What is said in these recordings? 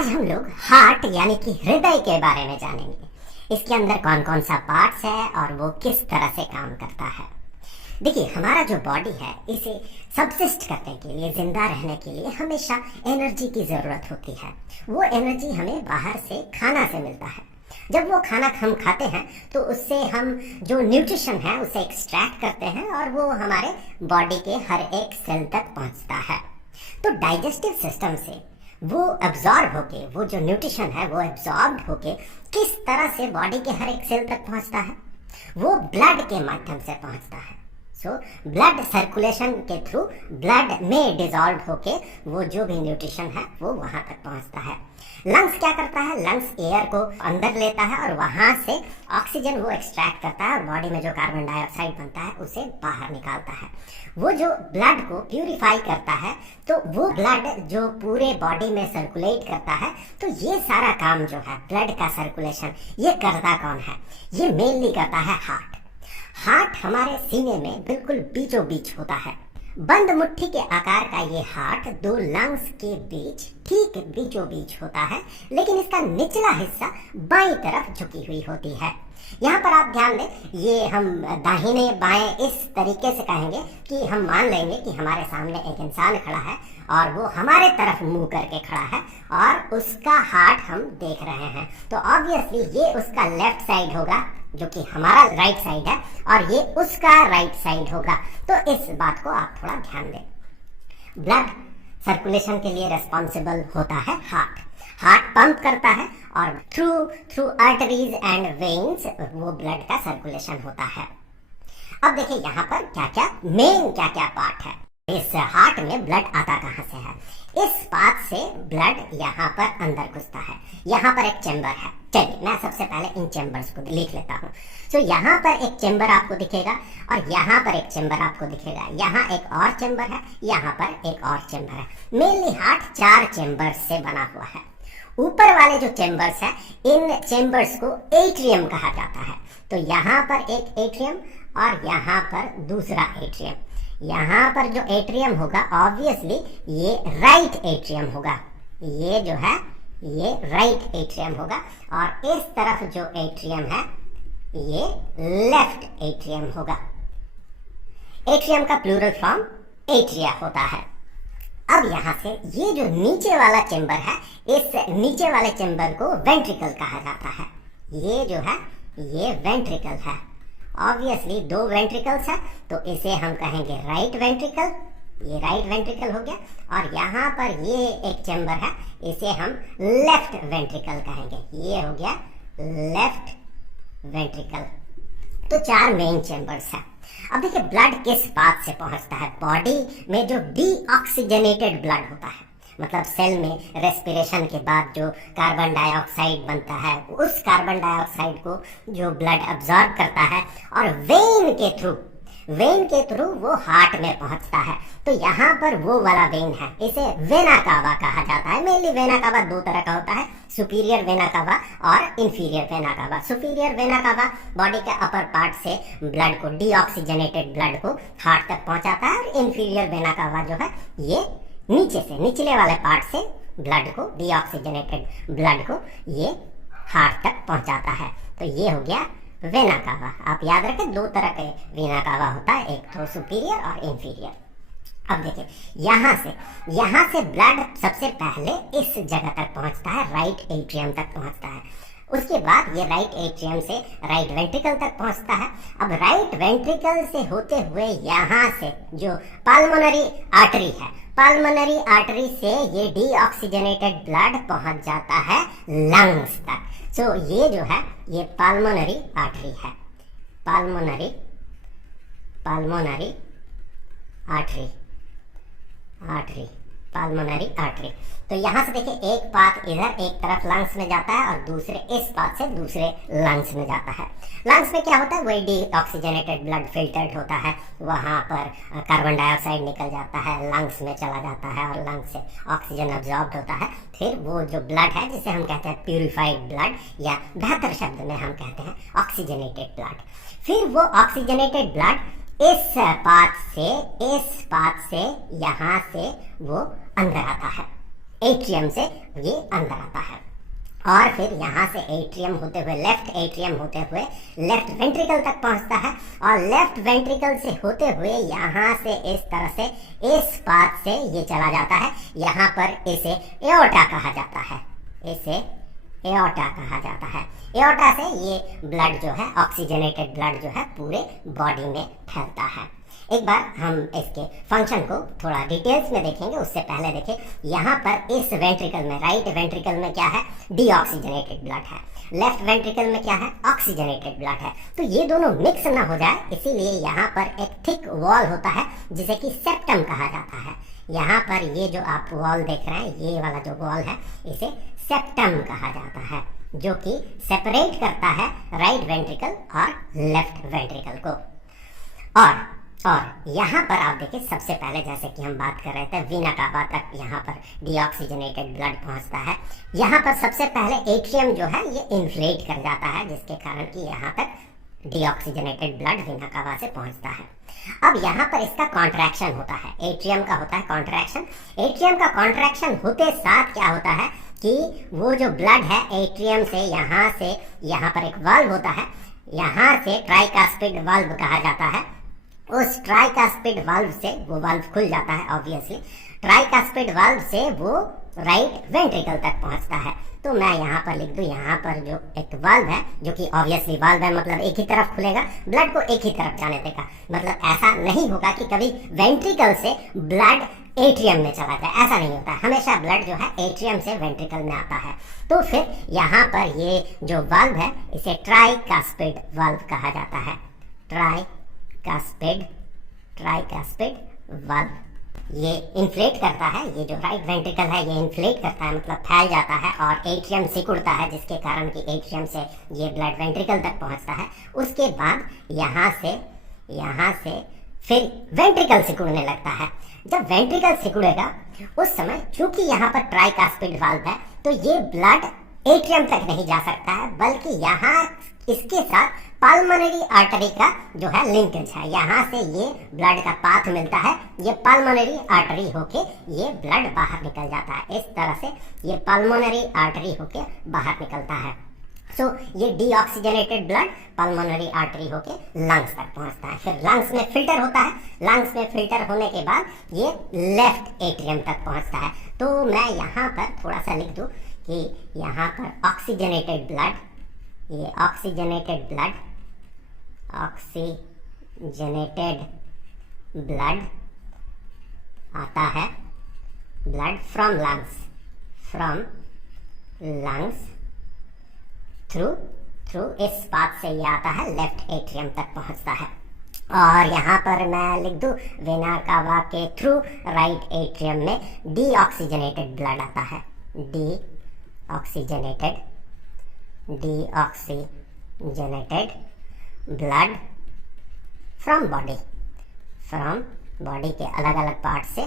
आज हम लोग हार्ट यानी कि हृदय के बारे में जानेंगे। इसके अंदर कौन कौन सा पार्ट्स है और वो किस तरह से काम करता है। देखिए, हमारा जो बॉडी है इसे सबसिस्ट करने के लिए, जिंदा रहने के लिए हमेशा एनर्जी की ज़रूरत होती है। वो एनर्जी हमें बाहर से खाना से मिलता है। जब वो खाना हम खाते हैं तो उससे हम जो न्यूट्रिशन है उसे एक्सट्रैक्ट करते हैं और वो हमारे बॉडी के हर एक सेल तक पहुंचता है। तो डाइजेस्टिव सिस्टम से वो एब्जॉर्ब होके, वो जो न्यूट्रिशन है वो एब्जॉर्ब होके किस तरह से बॉडी के हर एक सेल तक पहुंचता है, वो ब्लड के माध्यम से पहुंचता है। सो ब्लड सर्कुलेशन के थ्रू ब्लड में डिजॉल्व होके वो जो भी न्यूट्रिशन है वो वहां तक पहुंचता है। लंग्स क्या करता है? लंग्स एयर को अंदर लेता है और वहां से ऑक्सीजन वो एक्सट्रैक्ट करता है और बॉडी में जो कार्बन डाइऑक्साइड बनता है उसे बाहर निकालता है। वो जो ब्लड को प्यूरिफाई करता है, तो वो ब्लड जो पूरे बॉडी में सर्कुलेट करता है, तो ये सारा काम जो है ब्लड का सर्कुलेशन, ये करता कौन है? ये मेनली करता है हार्ट। हार्ट हमारे सीने में बिल्कुल बीचों बीच होता है। बंद मुट्ठी के आकार का ये हार्ट दो लंग्स के बीच ठीक बीचों बीच होता है, लेकिन इसका निचला हिस्सा बाईं तरफ झुकी हुई होती है। यहाँ पर आप ध्यान दें, ये हम दाहिने बाएं इस तरीके से कहेंगे कि हम मान लेंगे कि हमारे सामने एक इंसान खड़ा है और वो हमारे तरफ मुंह करके खड़ा है और उसका हार्ट हम देख रहे हैं, तो ऑब्वियसली ये उसका लेफ्ट साइड होगा जो कि हमारा राइट साइड है और ये उसका राइट साइड होगा। तो इस बात को आप थोड़ा ध्यान दें। ब्लड सर्कुलेशन के लिए रिस्पॉन्सिबल होता है हार्ट। हार्ट पंप करता है और थ्रू आर्टरीज एंड वेन्स वो ब्लड का सर्कुलेशन होता है। अब देखिए यहाँ पर क्या क्या पार्ट है। इस हार्ट में ब्लड आता कहाँ से है? इस पाथ से ब्लड यहाँ पर अंदर घुसता है। यहाँ पर एक चेंबर है। चलिए मैं सबसे पहले इन चेंबर्स को लिख लेता हूँ। तो यहाँ पर एक चेंबर आपको दिखेगा और यहाँ पर एक चेंबर आपको दिखेगा। यहाँ एक और चेंबर है, यहाँ पर एक और चेंबर है। मेनली हार्ट 4 चेंबर्स से बना हुआ है। ऊपर वाले जो चेंबर्स है, इन चेंबर्स को एट्रियम कहा जाता है। तो यहाँ पर एक एट्रियम और यहाँ पर दूसरा एट्रियम। यहाँ पर जो एट्रियम होगा ऑब्वियसली ये राइट एट्रियम होगा। ये जो है ये राइट एट्रियम होगा और इस तरफ जो एट्रियम है ये लेफ्ट एट्रियम होगा। एट्रियम का प्लूरल फॉर्म एट्रिया होता है। अब यहाँ से ये जो नीचे वाला चेंबर है, इस नीचे वाले चेंबर को वेंट्रिकल कहा जाता है। ये जो है ये वेंट्रिकल है। ऑब्वियसली 2 वेंट्रिकल्स है तो इसे हम कहेंगे राइट वेंट्रिकल। ये राइट वेंट्रिकल हो गया और यहाँ पर ये एक चेंबर है, इसे हम लेफ्ट वेंट्रिकल कहेंगे। ये हो गया लेफ्ट वेंट्रिकल। तो 4 मेन चेंबर्स है। अब देखिए ब्लड किस बात से पहुंचता है? बॉडी में जो डीऑक्सीजनेटेड ब्लड होता है, मतलब सेल में रेस्पिरेशन के बाद जो कार्बन डाइऑक्साइड बनता है, उस कार्बन डाइऑक्साइड को जो ब्लड अब्सॉर्ब करता है और वेन के थ्रू वो हार्ट में पहुंचता है। तो यहाँ पर वो वाला वेन है, इसे वेना कावा कहा जाता है। मेनली वेना कावा 2 तरह का होता है, सुपीरियर वेना कावा और inferior vena cava. Superior vena cava body के अपर पार्ट से ब्लड को, डीऑक्सीजनेटेड ब्लड को हार्ट तक पहुंचाता है और इंफीरियर वेना कावा जो है ये नीचे से, निचले वाले पार्ट से ब्लड को, डीऑक्सीजनेटेड ब्लड को ये हार्ट तक पहुंचाता है। तो ये हो गया वेना कावा। आप याद रखें 2 तरह के वेना कावा होता है, एक तो सुपीरियर और इंफीरियर। अब देखिए यहाँ से ब्लड सबसे पहले इस जगह तक पहुंचता है, राइट एट्रियम तक पहुंचता है। उसके बाद ये राइट एट्रियम से राइट वेंट्रिकल तक पहुंचता है। अब राइट वेंट्रिकल से होते हुए यहाँ से जो पल्मोनरी आर्टरी है, पल्मोनरी आर्टरी से ये डीऑक्सीजनेटेड ब्लड पहुंच जाता है लंग्स तक। सो ये जो है ये पल्मोनरी आर्टरी है। Pulmonary artery. तो यहाँ से देखिए एक पाथ इधर एक तरफ लंग्स में जाता है और दूसरे इस पाथ से दूसरे लंग्स में जाता है। लंग्स में क्या होता है? वही डीऑक्सीजनेटेड ब्लड फिल्टर्ड होता है, वहाँ पर कार्बन डाइऑक्साइड निकल जाता है, लंग्स में चला जाता है और लंग्स से ऑक्सीजन अब्जॉर्ब होता है। फिर वो जो ब्लड है जिसे हम कहते हैं प्यूरिफाइड ब्लड, या बेहतर शब्द में हम कहते हैं ऑक्सीजनेटेड ब्लड। फिर वो ऑक्सीजनेटेड ब्लड इस पाथ से यहाँ से वो अंदर आता है। एट्रियम से ये अंदर आता है और फिर यहाँ से एट्रियम होते हुए, लेफ्ट एट्रियम होते हुए लेफ्ट वेंट्रिकल तक पहुँचता है और लेफ्ट वेंट्रिकल से होते हुए यहाँ से इस तरह से इस पाथ से ये चला जाता है। यहाँ पर इसे एओर्टा कहा जाता है, इसे एओर्टा कहा जाता है। एओर्टा से ये ब्लड जो है, ऑक्सीजनेटेड ब्लड जो है, पूरे बॉडी में फैलता है। एक बार हम इसके फंक्शन को थोड़ा डिटेल्स में देखेंगे, उससे पहले देखें यहाँ पर इस वेंट्रिकल में, राइट वेंट्रिकल में क्या है, डीऑक्सीजनेटेड ब्लड है, लेफ्ट वेंट्रिकल में क्या है, ऑक्सीजनेटेड ब्लड है। तो ये दोनों मिक्स ना हो जाए, इसीलिए यहाँ पर एक थिक वॉल होता है जिसे कि सेप्टम कहा जाता है। यहाँ पर ये जो आप वॉल देख रहे हैं, ये वाला जो वॉल है, इसे सेप्टम कहा जाता है, जो कि सेपरेट करता है राइट वेंट्रिकल और लेफ्ट वेंट्रिकल को। और यहाँ पर आप देखिए, सबसे पहले जैसे कि हम बात कर रहे थे, वीना कावा तक यहाँ पर डीऑक्सीजनेटेड ब्लड पहुँचता है। यहाँ पर सबसे पहले एट्रियम जो है ये इन्फ्लेट कर जाता है, जिसके कारण कि यहाँ तक डीऑक्सीजनेटेड ब्लड वीना कावा से पहुँचता है। अब यहाँ पर इसका कॉन्ट्रैक्शन होता है, एट्रियम का होता है कॉन्ट्रैक्शन। एट्रियम का कॉन्ट्रैक्शन होते साथ क्या होता है कि वो जो ब्लड है एट्रियम से यहाँ पर एक वाल्व होता है, यहाँ से ट्राइकास्पिड वाल्व कहा जाता है। उस ट्राइकास्पिड वाल्व से वो वाल्व खुल जाता है, ऑब्वियसली ट्राइकास्पिड वाल्व से वो राइट वेंट्रिकल तक पहुंचता है। तो मैं यहाँ पर लिख दूं, यहाँ पर जो एक वाल्व है, जो कि ऑब्वियसली वाल्व है, मतलब एक ही तरफ खुलेगा, ब्लड को एक ही तरफ जाने देगा। मतलब ऐसा नहीं होगा कि कभी वेंट्रिकल से ब्लड एट्रियम में चला जाए, ऐसा नहीं होता है। हमेशा ब्लड जो है एट्रियम से वेंट्रिकल में आता है। तो फिर यहाँ पर ये जो वाल्व है, इसे ट्राइकास्पिड वाल्व कहा जाता है, ट्राइकास्पिड वाल्व। ये इन्फ्लेट करता है, ये जो राइट वेंट्रिकल है ये इन्फ्लेट करता है, मतलब फैल जाता है और एट्रियम सिकुड़ता है, जिसके कारण कि एट्रियम से ये ब्लड वेंट्रिकल तक पहुंचता है। उसके बाद यहाँ से फिर वेंट्रिकल सिकुड़ने लगता है। जब वेंट्रिकल सिकुड़ेगा उस समय, चूंकि यहाँ पर ट्राइकास्पिड वाल्व है, तो ये ब्लड एट्रियम तक नहीं जा सकता है, बल्कि यहाँ इसके साथ पाल्मोनरी आर्टरी का जो है लिंकेज है। यहाँ से ये ब्लड का पाथ मिलता है, ये पाल्मोनरी आर्टरी होके ये ब्लड बाहर निकल जाता है। इस तरह से ये पाल्मोनरी आर्टरी होके बाहर निकलता है। सो ये डीऑक्सीजनेटेड ब्लड पाल्मोनरी आर्टरी होके लंग्स तक पहुंचता है। फिर लंग्स में फिल्टर होता है, लंग्स में फिल्टर होने के बाद ये लेफ्ट एट्रियम तक पहुंचता है। तो मैं यहाँ पर थोड़ा सा लिख दूँ कि यहाँ पर ऑक्सीजनेटेड ब्लड, ये ऑक्सीजनेटेड ब्लड आता है, ब्लड फ्रॉम लंग्स थ्रू इस पाथ से ये आता है, लेफ्ट एट्रियम तक पहुंचता है। और यहाँ पर मैं लिख दूँ, वेना कावा के थ्रू राइट एट्रियम में डीऑक्सीजनेटेड ब्लड आता है, डीऑक्सीजनेटेड ब्लड फ्रॉम बॉडी के अलग अलग पार्ट से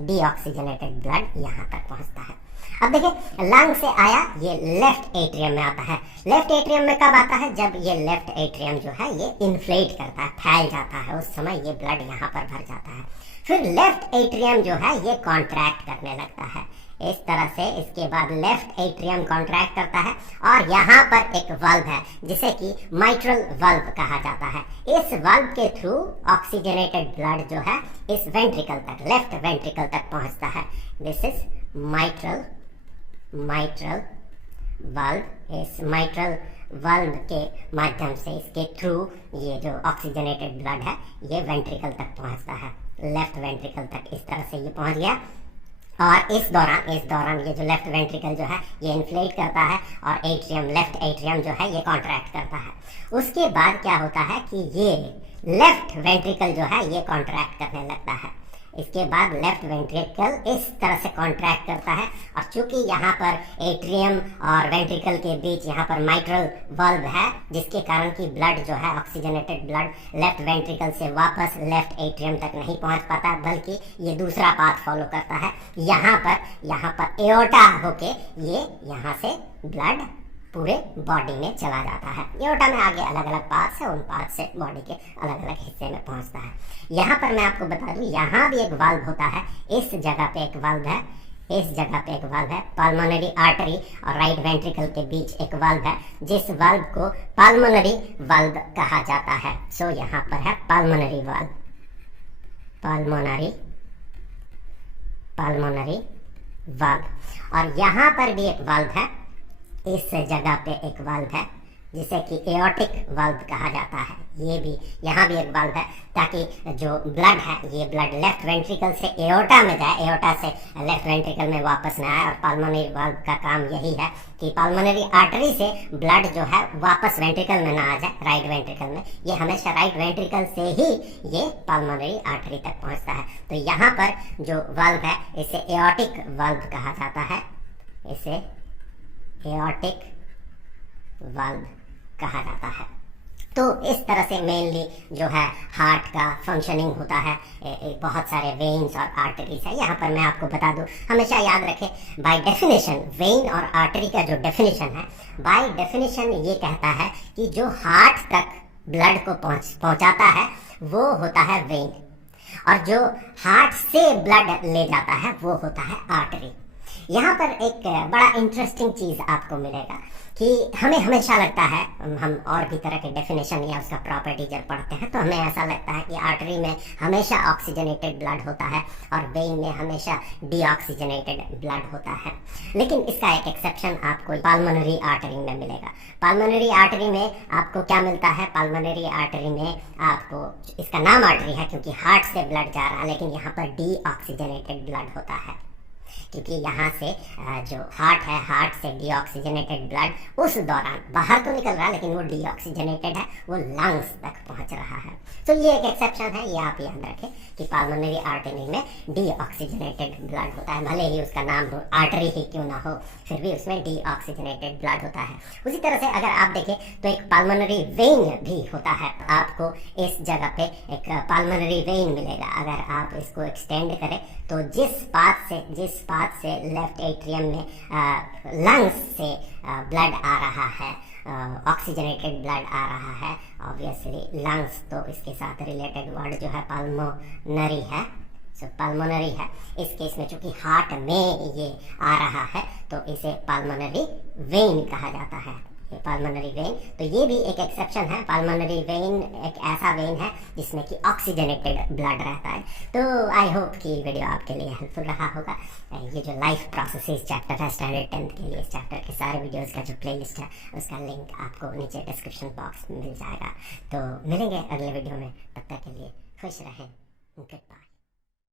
डीऑक्सीजनेटेड ब्लड यहाँ तक पहुँचता है। अब देखिए, लंग से आया, ये लेफ्ट एट्रियम में आता है। लेफ्ट एट्रियम में कब आता है? जब ये लेफ्ट एट्रियम जो है ये इन्फ्लेट करता है, फैल जाता है, उस समय ये ब्लड यहाँ पर भर जाता है। फिर लेफ्ट एट्रियम जो है ये कॉन्ट्रैक्ट करने लगता है, इस तरह से। इसके बाद लेफ्ट एट्रियम कॉन्ट्रैक्ट करता है और यहाँ पर एक वाल्व है जिसे कि माइट्रल वाल्व कहा जाता है। इस वाल्व के थ्रू ऑक्सीजनेटेड ब्लड जो है इस वेंट्रिकल तक, लेफ्ट वेंट्रिकल तक पहुँचता है। This is mitral valve. इस माइट्रल वाल्व के माध्यम से, इसके थ्रू ये जो ऑक्सीजनेटेड ब्लड है ये वेंट्रिकल तक पहुँचता है, लेफ्ट वेंट्रिकल तक। इस तरह से ये पहुँच गया और इस दौरान ये जो लेफ्ट वेंट्रिकल जो है ये इन्फ्लेट करता है और एट्रियम, लेफ्ट एट्रियम जो है ये कॉन्ट्रैक्ट करता है। उसके बाद क्या होता है कि ये लेफ्ट वेंट्रिकल जो है ये कॉन्ट्रैक्ट करने लगता है। इसके बाद लेफ्ट वेंट्रिकल इस तरह से कॉन्ट्रैक्ट करता है और चूंकि यहाँ पर एट्रियम और वेंट्रिकल के बीच यहाँ पर माइट्रल वाल्व है, जिसके कारण कि ब्लड जो है, ऑक्सीजनेटेड ब्लड लेफ्ट वेंट्रिकल से वापस लेफ्ट एट्रियम तक नहीं पहुँच पाता, बल्कि ये दूसरा पाथ फॉलो करता है। यहाँ पर एओर्टा होके ये यहाँ से ब्लड पूरे बॉडी में चला जाता है। एओर्टा में आगे अलग अलग पार्ट्स है, उन पार्ट से बॉडी के अलग अलग हिस्से में पहुंचता है। यहाँ पर मैं आपको बता दूं, यहाँ भी एक वाल्व होता है, इस जगह पे एक वाल्व है, इस जगह पे एक वाल्व है, पल्मोनरी आर्टरी और राइट वेंट्रिकल के बीच एक वाल्व है, जिस वाल्व को पल्मोनरी वाल्व कहा जाता है। सो यहाँ पर है पल्मोनरी वाल्व, पल्मोनरी वाल्व। और यहाँ पर भी एक वाल्व है, इस जगह पे एक वाल्व है जिसे कि एओर्टिक वाल्व कहा जाता है। ये भी यहाँ भी एक वाल्व है ताकि जो ब्लड है ये ब्लड लेफ्ट वेंट्रिकल से एओर्टा में जाए, एओर्टा से लेफ्ट वेंट्रिकल में वापस ना आए। और पल्मोनरी वाल्व का काम यही है कि पल्मोनरी आर्टरी से ब्लड जो है वापस वेंट्रिकल में ना आ जाए, राइट वेंट्रिकल में। ये हमेशा राइट वेंट्रिकल से ही ये पल्मोनरी आर्टरी तक पहुँचता है। तो यहाँ पर जो वाल्व है इसे एओर्टिक वाल्व कहा जाता है, इसे एओर्टिक वाल्व कहा जाता है। तो इस तरह से मेनली जो है हार्ट का फंक्शनिंग होता है। बहुत सारे वेन्स और आर्टरीज है। यहाँ पर मैं आपको बता दूं, हमेशा याद रखें, बाय डेफिनेशन वेन और आर्टरी का जो डेफिनेशन है, बाय डेफिनेशन ये कहता है कि जो हार्ट तक ब्लड को पहुंचाता है वो होता है वेन, और जो हार्ट से ब्लड ले जाता है वो होता है आर्टरी। यहाँ पर एक बड़ा इंटरेस्टिंग चीज आपको मिलेगा कि हमें हमेशा लगता है, हम और भी तरह के डेफिनेशन या उसका प्रॉपर्टी जब पढ़ते हैं तो हमें ऐसा लगता है कि आर्टरी में हमेशा ऑक्सीजनेटेड ब्लड होता है और वेन में हमेशा डीऑक्सीजनेटेड ब्लड होता है। लेकिन इसका एक एक्सेप्शन आपको पल्मोनरी आर्टरी में मिलेगा। पल्मोनरी आर्टरी में आपको क्या मिलता है? पल्मोनरी आर्टरी में आपको, इसका नाम आर्टरी है क्योंकि हार्ट से ब्लड जा रहा है, लेकिन यहाँ पर डीऑक्सीजनेटेड ब्लड होता है क्योंकि यहाँ से जो हार्ट है, हार्ट से डीऑक्सीजनेटेड ब्लड उस दौरान बाहर तो निकल रहा है लेकिन वो डीऑक्सीजनेटेड है, वो लंग्स तक पहुँच रहा है। तो ये एक एक्सेप्शन है, ये आप याद रखें कि पल्मोनरी आर्टरी में डीऑक्सीजनेटेड ब्लड होता है। भले ही उसका नाम आर्टरी ही क्यों ना हो, फिर भी उसमें डीऑक्सीजनेटेड ब्लड होता है। उसी तरह से अगर आप देखें तो एक पल्मोनरी वेन भी होता है। आपको इस जगह पे एक पल्मोनरी वेन मिलेगा। अगर आप इसको एक्सटेंड करें तो जिस पाथ से लेफ्ट एट्रियम में लंग्स से ब्लड आ रहा है, ऑक्सीजनेटेड ब्लड आ रहा है, ऑब्वियसली लंग्स तो इसके साथ रिलेटेड वर्ड जो है पल्मोनरी है, सो पल्मोनरी है। इस केस में चूंकि हार्ट में ये आ रहा है तो इसे पल्मोनरी वेन कहा जाता है, ये पल्मोनरी वेन। तो ये भी एक एक्सेप्शन है। पल्मोनरी वेन एक ऐसा वेन है जिसमें कि ऑक्सीजनेटेड ब्लड रहता है। तो आई होप कि वीडियो आपके लिए हेल्पफुल रहा होगा। ये जो लाइफ प्रोसेसेस चैप्टर है स्टैंडर्ड 10th के लिए, इस चैप्टर के सारे वीडियोस का जो प्लेलिस्ट है उसका लिंक आपको नीचे डिस्क्रिप्शन बॉक्स में मिल जाएगा। तो मिलेंगे अगले वीडियो में, तब तक के लिए खुश रहें, गुड बाय।